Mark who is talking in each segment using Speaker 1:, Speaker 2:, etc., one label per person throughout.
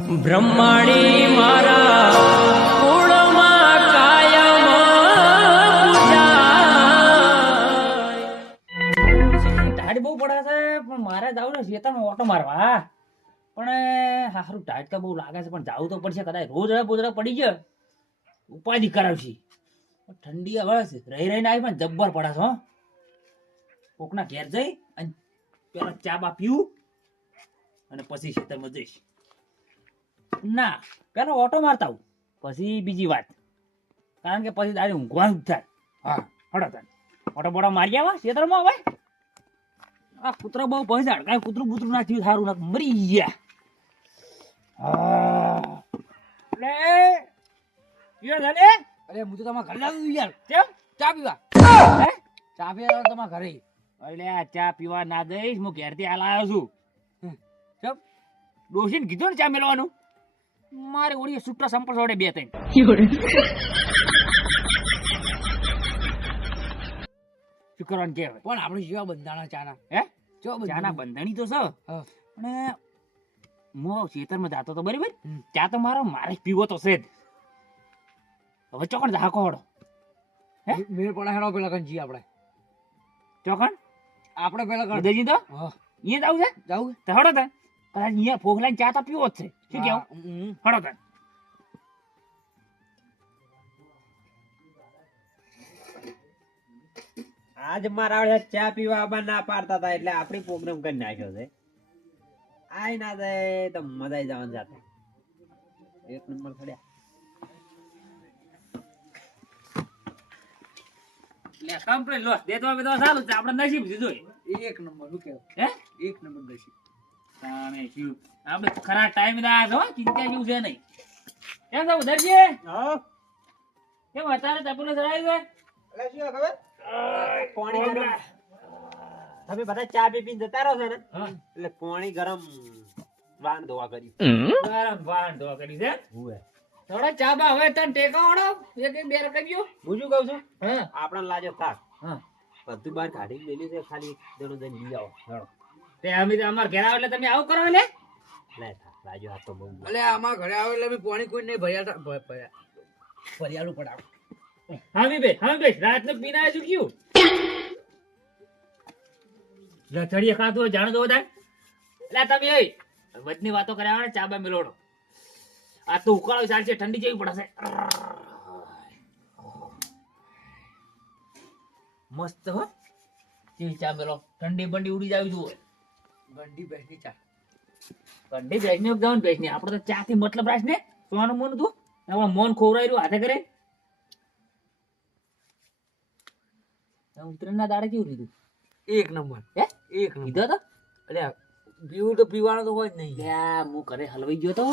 Speaker 1: બ્રહ્માણી મારા.
Speaker 2: બહુ પડે છે, પણ મારે જવું ખેતરમાં ઓટો મારવા પણ હારું ટાઈટ તો બહુ લાગે છે, પણ જવું તો પડશે, કદાચ રોજ બોજરા પડી ગયો ઉપાધિ કરાવશી ઠંડી હવે. રહી રહીને આવી પણ જબ્બર પડે છે, હો કોકના ઘેર જઈ અને પેલા ચા બા પીવું અને પછી ખેતરમાં જઈશ ના પેલો ઓટો મારતા આવું. પછી બીજી વાત. કારણ કે પછી તારી ઊંઘવાનું જ થાય. હા હડો તાન ઓટો બોટો મારી આવા ખેતરમાં હવે? આ કૂતરો બહુ પૈસા કાંઈ કૂતરું બૂતરું ના થયું સારું ના મરી ગયા. લે જાને
Speaker 3: અરે હું તો તમારા ઘરે લાવી યાર.
Speaker 2: કેમ?
Speaker 3: ચા પીવા? ચા પીવા તમારા ઘરે.
Speaker 2: એટલે આ ચા પીવા ના દઈશ હું ઘેરથી હાલ આવ્યો છું. કેમ? ડોસીને કીધું ને ચા મેળવાનું મારે ઓળી છૂટા સંપર્ક જોડે બે ત્રણ. શું કરવાનું કે
Speaker 3: પણ આપણે જેવા બંધાણા ચાના.
Speaker 2: હે?
Speaker 3: જો
Speaker 2: ચાના બંધાણી તો છે.
Speaker 3: હા.
Speaker 2: અને હું ખેતરમાં જાતો તો બરાબર? ત્યાં તો મારો મારે પીવો તો છે જ. હવે ચોકણ ધાકો હડો. હે?
Speaker 3: મેળ પડા હેડો પેલા કંજી આપણે.
Speaker 2: ચોકણ?
Speaker 3: આપણે પેલા કર
Speaker 2: દેજી તો?
Speaker 3: હા.
Speaker 2: અહીંયા જાવ છે?
Speaker 3: જાવ
Speaker 2: તો હડો તાન કદાચ અહીંયા ચા તો પીવો જ છે. શું કેવું?
Speaker 4: આજ મારા આવડે ચા પીવા આવવા ના પાડતા હતા એટલે આપણે પ્રોગ્રામ કરી નાખ્યો છે. આય ના થાય તો મજા આવી જવાની જાતે એક નંબર થડ્યા
Speaker 2: લે કમ્પ્લેટ લો. અમે તો સારું છે. આપણે નસીબ દીધું
Speaker 3: એક નંબર શું કેવું?
Speaker 2: હે?
Speaker 3: એક નંબર દશી
Speaker 2: તાણે શું આપણે ખરા ટાઈમ દા છો ચિંતા જેવું છે નહીં. કેમ થયું દરજી કેમ અત્યારે તપેલો ચડાવી છે?
Speaker 4: પાણી ગરમ. તમે બધા ચા પી પીને જતા રહો છો ને? એટલે પાણી ગરમ વાણ ધોવા કરી
Speaker 2: ગરમ વાણ ધોવા કરી છે.
Speaker 4: હુએ.
Speaker 2: થોડા ચા બા હવે તને ટેકા ઓડો એક એક બે રકાવ્યો
Speaker 4: હું શું કહું છું?
Speaker 2: હા.
Speaker 4: આપણને લાજો થાક.
Speaker 2: હા.
Speaker 4: બધું બહાર કાઢી મેલ્યું છે ખાલી જણો જઈને લઈ આવો.
Speaker 2: તે અમે તો અમાર ઘેર આવે એટલે તમે આવું કરો લે.
Speaker 4: લે થાક આ તો બહુ
Speaker 3: એટલે અમાર ઘરે આવે એટલે અમે પાણી કોઈ નહીં ભર્યા ભર્યાલું પડાવ
Speaker 2: હા બે હા બે રાતનું પીને આવ્યું કયું? લથડીએ ખાતું હોય જાણો તો બધા એટલે તમે એ વચની વાતો કર્યા આવે ને ચા બા મેલોડો. આ તો ઉકાળો ચાલશે ઠંડી જેવી પડશે મસ્ત હો. ચીલ ચા મેલો. ઠંડી બંડી ઉડી જાવી જોઈએ
Speaker 3: ગંડી બેસની ચા.
Speaker 2: ગંડી બેસની ઉપજાવ બેસની? આપણે તો ચા થી મતલબ રાખ ને? સોનું મોન તું? હવે મોન ખોવરાઈ રહ્યું હાથે કરે. ઉત્તરાયણ ના દાડે કેવું લીધું?
Speaker 3: એક નંબર.
Speaker 2: હે?
Speaker 3: એક નંબર.
Speaker 2: કીધો તો?
Speaker 3: અલ્યા પીવું તો પીવાનું તો હોય જ નહીં.
Speaker 2: ત્યાં હું ઘરે હલવાઈ ગયો તો.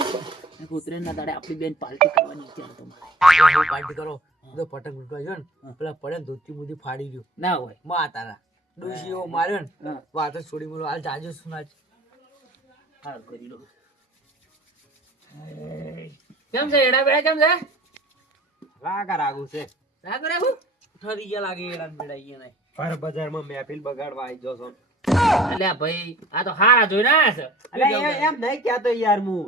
Speaker 2: ઉત્તરાયણ ના દાડે આપણી બેન પાર્ટી કરવાની વિચાર હતો મારે.
Speaker 3: પાર્ટી કરો. તો પતંગ ગયો ને. પેલા પડે ને ધોતી બુધી ફાડી ગયું.
Speaker 2: ના હોય.
Speaker 3: માં તારા. ડોશીઓ માર્યો ને
Speaker 2: હા.
Speaker 3: વાત જ છોડી બોલો. હાલ જાજો સુના
Speaker 2: હાલ કરી લો કેમ છે? એડા બેડા કેમ છે?
Speaker 4: રાગા રાગુ છે.
Speaker 2: રાગ રાગુ?
Speaker 3: ઠરી ગયા લાગે એડા મેળા અહીંયા
Speaker 4: પર બજારમાં મહેફિલ બગાડવા આવી જો છો.
Speaker 2: અલ્યા ભાઈ આ તો હારા જોઈ રહ્યા છે
Speaker 4: અલે એમ નહીં કહેતો યાર હું.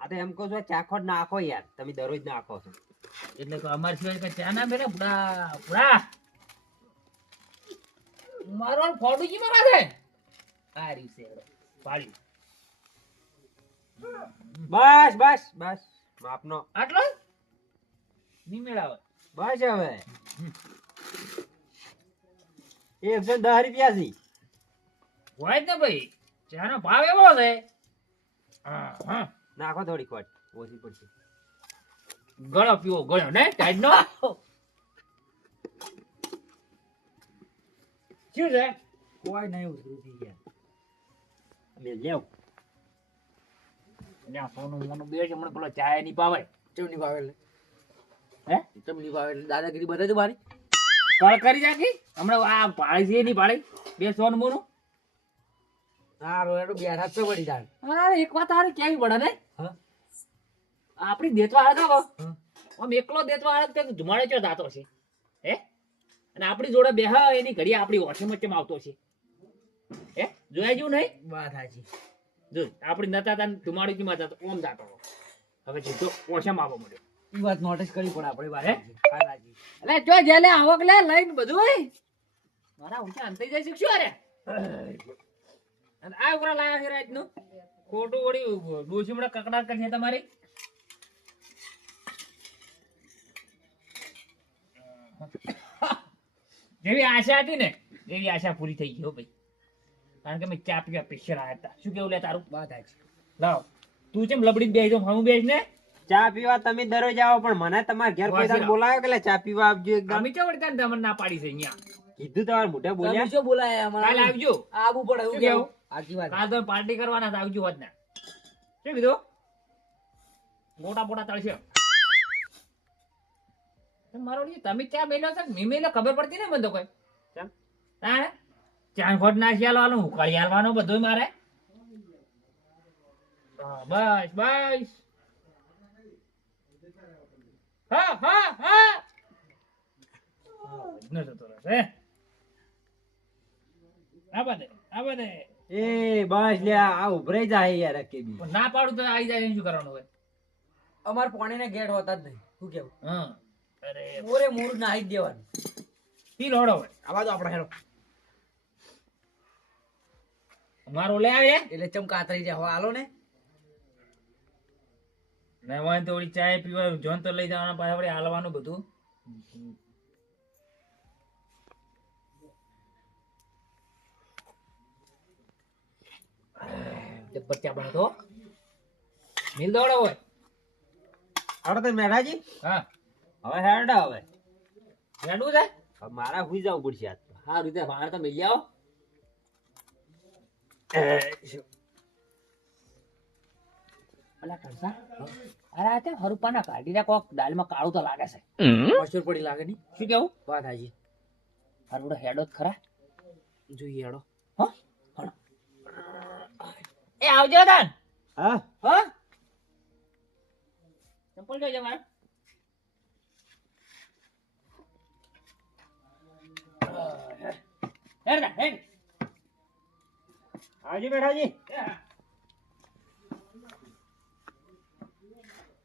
Speaker 4: આ તો એમ કહું છું ચાખો નાખો યાર. તમે દરરોજ નાખો છો.
Speaker 2: એટલે અમાર સિવાય ચા ના મેલે પૂરા પુડા? મારો ફોડું કી મારા છે. આ રીત છે. પાડ્યું.
Speaker 4: બસ બસ બસ. માપનો
Speaker 2: આટલો? ની મેળાવે.
Speaker 4: બસ હવે. એકસો દસ રૂપિયા થી
Speaker 2: હોય ને ભાઈ. ચાનો ભાવ એવો છે. હા હા
Speaker 4: નાખો થોડી ખોટ ઓછી પડશે.
Speaker 2: ગળો પીવો ગળો ને? ટાઈડ નો? શું છે?
Speaker 3: કોઈ નહીં ઉતરું થઈ ગયા
Speaker 4: બે લેવ
Speaker 2: ત્યાં સોનું મોનું બે છે મને પેલો ચાય નહીં પાવે
Speaker 3: ચમની ભાવે એટલે?
Speaker 2: હે?
Speaker 3: ચમની ભાવે એટલે? દાદાગીરી બતાવી દો મારી.
Speaker 2: કળ કરી નાખી? હમણાં આ પાળી છે નહીં પાડી બે સોનું મોનું
Speaker 3: હા રોડ બેઠા તો પડી જાય
Speaker 2: અરે એક વાત હારે કેવી પડે ને? આપણી દેતવા હાડે
Speaker 3: હા.
Speaker 2: આમ એકલો દેતવા તો ધુમાડે ચો દાતો છે. હે? અને આપણી જોડે બેહા એની ઘડી આપણી ઓછે મચ્ચે આવતો છે. હે? જોયા જેવું નહીં?
Speaker 3: વાત હાજી
Speaker 2: જો આપણી નતા તા ધુમાડી કી માતા ઓમ જાતો. હવે સીધો ઓછામાં આવવા મળ્યો
Speaker 3: ઈ વાત નોટિસ કરી પણ આપણે
Speaker 2: હે?
Speaker 3: હાજી
Speaker 1: એટલે જો જેલે આવક લે લઈને બધું
Speaker 2: મારા ઊંચા અંતે જઈ શકશું અરે અને આ ઉકરા લાયા છે રાતનું. ખોટું વળી ડોશીમડા કકડાટ કરશે તમારી. જેવી આશા હતી ને એવી આશા પૂરી થઈ ગઈ હો ભાઈ. કારણ કે મેં ચા પીવા સ્પેશિયલ આવ્યા હતા. શું કેવું લે તારું?
Speaker 3: વાત છે
Speaker 2: લાવ. તું ચેમ લબડી બેસી તો હું બેસ ને.
Speaker 4: ચા પીવા તમે દરરોજ આવો પણ મને તમારા ઘેર કોઈ
Speaker 2: વાસીરા.
Speaker 4: કે ચા પીવા આવજો એકદમ?
Speaker 2: અમે કેવું વળી તમને ના પાડી છે અહીંયા?
Speaker 4: કીધું તમારા મોઢે
Speaker 3: તમે
Speaker 4: બોલ્યા
Speaker 3: શું બોલાયા
Speaker 2: કાલે
Speaker 3: કાલ
Speaker 2: આવજો.
Speaker 3: આવું પડે એવું
Speaker 2: કેવું?
Speaker 3: આખી વાત
Speaker 2: કાલ તો પાર્ટી કરવાના આવજો વાત ના શું કીધું? મોટા મોટા તળશે. મારો તમે ચા મેલો છો મી ખબર પડતી ને મને કોઈ. તાણે ચાન ખોટ નાખી આલવાનું ઉકાળી આલવાનું બધું મારે. બસ બસ. હા હા હા. ન જતો રહેશે આ બધે આ બધે.
Speaker 4: એ બસ લ્યા આ ઉભરાઈ જાય યાર કેબી
Speaker 2: પણ ના પાડું તો આવી જાય શું કરવાનું હોય?
Speaker 3: અમાર પાણીને ગેટ હોતા જ નહીં શું કેવું?
Speaker 2: હા. અરે.
Speaker 3: મોરે મોર નાહી દેવાનું.
Speaker 2: પી લોડો હોય
Speaker 3: આવા તો આપણે હેડો.
Speaker 2: મારો લે આવે.
Speaker 3: એટલે ચમ કાતરી જાય. હવે હાલો ને.
Speaker 2: ને હોય તો ઓલી ચાય પીવા જોન તો લઈ જવાના પાછા વળી હાલવાનું બધું. જબ્બર ચા તો મિલ દોડો હોય
Speaker 4: આવડે તો મેઢાજી
Speaker 2: હા.
Speaker 4: હવે હેડા હવે.
Speaker 2: હેડું છે?
Speaker 4: મારા હુઈ જવું પડશે આજ તો.
Speaker 2: હા રીતે બહાર તો મિલ આવો. અલા કરસા અરે આ તે હરુપાના કાઢીને કોક દાલમાં કાળું તો લાગે છે.
Speaker 3: મસૂર પડી લાગે ની
Speaker 2: શું કેવું?
Speaker 3: વાત હાજી
Speaker 2: હરવડો હેડો જ ખરા.
Speaker 3: જોઈએ હેડો.
Speaker 2: હો? એ આવજો દાન
Speaker 4: હા?
Speaker 2: હો? જોજો મારે હેડ દા હેડ
Speaker 4: આવજો મેઢાજી
Speaker 2: એ હા.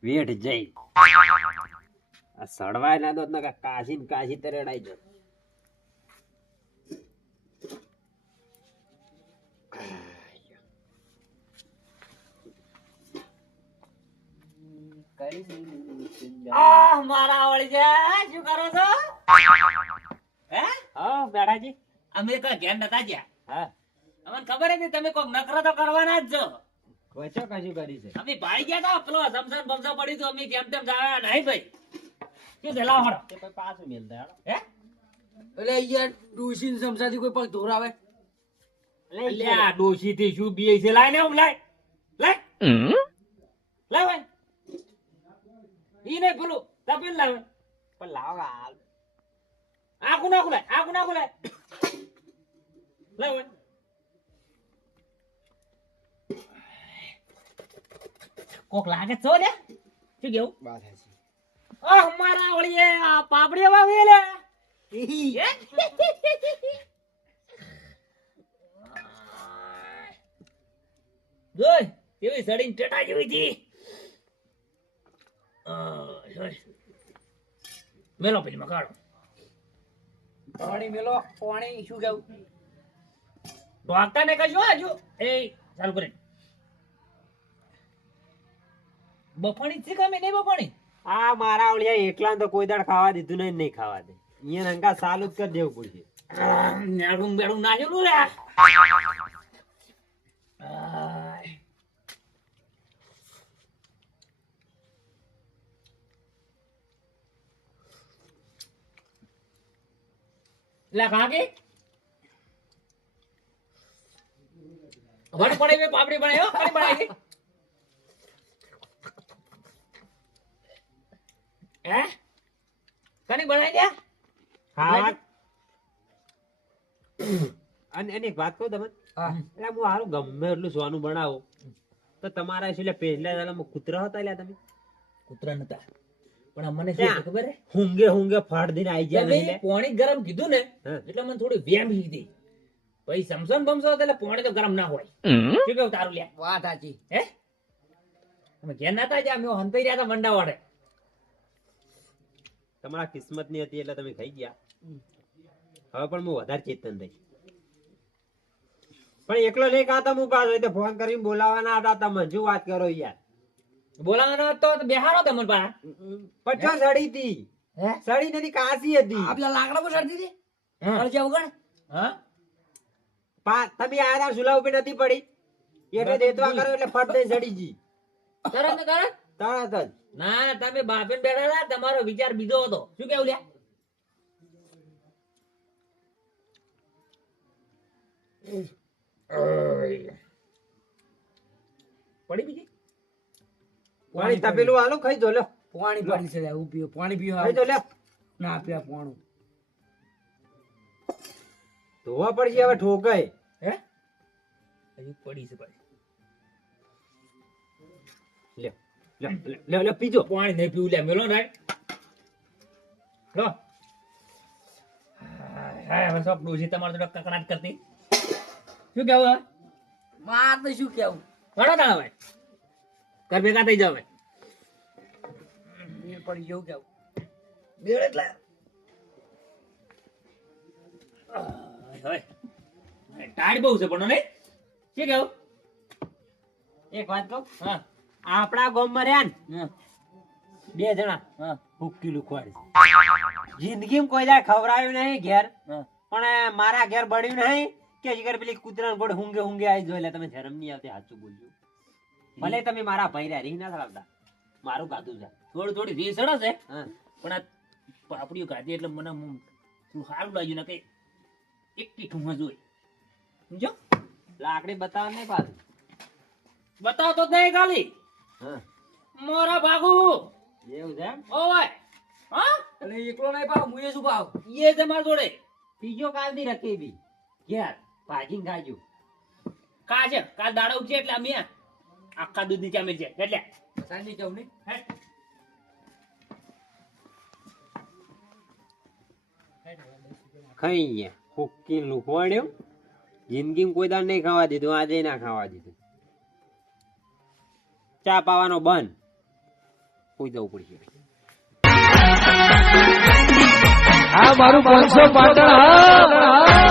Speaker 4: વેઠ જઈ. આ સડવાય ના દો ને કાશી ને કાશી તરેડાઈ જો
Speaker 2: આહ, મારા વળગ્યા શું કરો છો? હે?
Speaker 4: હા મેઢાજી
Speaker 2: અમે કોઈ ઘેર નતા ગયા.
Speaker 4: હા.
Speaker 2: અમને ખબર હતી તમે કોક નકરો તો કરવાના જ છો.
Speaker 4: વચો કશું કરી છે?
Speaker 2: અમે ભાઈ ગયા તા પેલો સમસન બમસો પડી તો અમે કેમ તેમ જવા નહીં ભાઈ. શું છે લાવો
Speaker 4: તે પછી પાછું મેલતા હેડો.
Speaker 2: હે?
Speaker 3: એટલે અહીંયા ડુસીન સમસાથી કોઈ પગ ધોરાવે?
Speaker 2: અલ્યા ડોશી થી શું બીએ છે લાય ને હું લાય. લાય. ભાઈ. ઈ નહીં પેલું તપેલ લાવે.
Speaker 4: પણ લાવો હાલ.
Speaker 2: આખું નાખું લાય આખું નાખું લાય લાય ભાઈ કોક લાગે છો ને શું કેવું
Speaker 3: વાત હાજી
Speaker 2: આહ મારા વળીએ આ પાપડી વાવી લે? જોઈ કેવી સડીને ટેટા જેવી હતી. મેલો પેલી મકાડો
Speaker 3: પાણી મેલો પાણી શું કેવું
Speaker 2: ડોક્ટર ને કશું આજુ એ ચાલુ કરી. બફાણી છે ગમે નહીં બફાણી?
Speaker 4: આ મારા ઓળિયા એકલા તો કોઈ દાડ ખાવા દીધું નહીં નહીં ખાવા દે. અહીંયા રંગા ચાલુ જ કરી દેવું પડશે.
Speaker 2: નેડું બેડું નાખેલું લે આય. લે કાકી વડ પડે પાપડી બને હો કઈ બનાવી હે? કની બનાવી દે.
Speaker 4: હા. અને એની વાત કહું તમને? એટલે હું હારું ગમે એટલું સોનું બનાવું. તો તમારા શું પહેલા કૂતરા હતા લ્યા તમે?
Speaker 2: કૂતરા નતા. પણ મને શું ખબર હે?
Speaker 4: હુંગે હુંગે ફાડ દઈને આઈ ગયા
Speaker 2: તમે પાણી ગરમ કીધું ને એટલે મને થોડી વેમ લીધી પછી સમસમ બમસો એટલે પોણી તો ગરમ ના હોય. શું કેવું તારું લ્યા?
Speaker 3: વાત સાચી.
Speaker 2: હે? અમે ઘેર નતા જા અમે હંતાઈ રહ્યા હતા મંડા વાળે.
Speaker 4: તમારા કિસ્મતની હતી એટલે તમે ખાઈ ગયા. હવે પણ હું વધારે ચેતન થઈ. પણ એકલો નહીં ખાતો હું પાછો ફોન કરીને બોલાવાના હતા. તમે શું વાત કરો યાર?
Speaker 2: બોલાવાનો હતો તો બેહારો તમને પાછા
Speaker 4: પચાસ સડી હતી. સડી નથી કાસી હતી.
Speaker 3: આ લાકડા પર ચડતી હતી?
Speaker 2: હા.
Speaker 3: વગર?
Speaker 2: હા?
Speaker 4: પા- તમે આયા સુલા ઉપર નથી પડી. એટલે દેતવા કરો એટલે ફટ દઈ સડી જી.
Speaker 2: તરત તરત?
Speaker 4: તરત જ.
Speaker 2: ના ના, તમે બાપે બેઠા હતા તમારો વિચાર બીજો હતો. શું કેવું લ્યા? પડી બીજી?
Speaker 4: પાણી તપેલું હાલો ખાઈ જો લ્યો.
Speaker 3: પાણી પડી છે લે, પીઓ પાણી પીઓ
Speaker 4: ખાઈ જો લ્યો.
Speaker 3: ના પીવા પાણું.
Speaker 4: ધોવા પડશે હવે ઠોકાય
Speaker 2: હે? હજુ પડી છે ભાઈ
Speaker 4: લ્યો લે લે લ્યો લ્યો પીજો.
Speaker 2: પાણી નહીં પીવું લે મેલો ને લો. હા હવે સબ ડોસી તમારે તો કકડાટ કરતી. શું કેવું હવે?
Speaker 3: માર તો શું કેવું
Speaker 2: ઘણો તાળા હવે. ઘર ભેગા થઈ જાવ
Speaker 3: મેળ પડી જવું કેવું મેળ એટલે?
Speaker 2: ટાઈટ બહુ છે પણ નહીં શું કેવું
Speaker 4: એક વાત કહું?
Speaker 2: હા.
Speaker 4: આપણા ગામમાં રહ્યા ને બે જણા.
Speaker 2: હા.
Speaker 4: ભૂખી લુખવાડી. જિંદગીમાં કોઈ દાડે ખવડાવ્યું નહીં ઘેર.
Speaker 2: હા.
Speaker 4: પણ મારા ઘેર બળ્યું નહીં કે પેલી કુતરા ગોળ હુંગે હુંગે આવી જોઈ લે. તમે શરમ નહીં આવતી સાચું બોલજો. ભલે તમે મારા ભાઈ રહ્યા રીહ ના ખરાબતા મારું ગાધું છે.
Speaker 2: થોડી થોડી રીસ સડો છે પણ આ પાપડીઓ ગાધી એટલે મને હું સારું લાગ્યું ને કઈ એક પીઠું માં જોઈ સમજો?
Speaker 4: લાકડી બતાવ નહીં પાછું.
Speaker 2: બતાવ તો નહીં ખાલી.
Speaker 4: હા.
Speaker 2: મોરા ભાગુ
Speaker 4: એવું છે એમ?
Speaker 2: ઓય હા?
Speaker 3: એટલે એકલો નહીં પાવ હું એ શું પાવ
Speaker 2: એ તમારા જોડે.
Speaker 4: બીજો કાલ દી રખી બી. ઘેર ભાજીને ખાજો.
Speaker 2: કા છે કાલ દાડા ઉઠશે એટલે અમે આખા દૂધની ચામેલ છે. એટલે.
Speaker 3: સાંજે જવું ને
Speaker 2: હે?
Speaker 4: ખાઈ ગયા. હુક્કી લુખવાડ્યો જિંદગીમાં કોઈ દાડ નહીં ખાવા દીધું. આજે ના ખાવા દીધું. ચા પાવાનો બંધ. કોઈ જવું પડશે
Speaker 1: આ મારું પાંચસો પાટણ હા.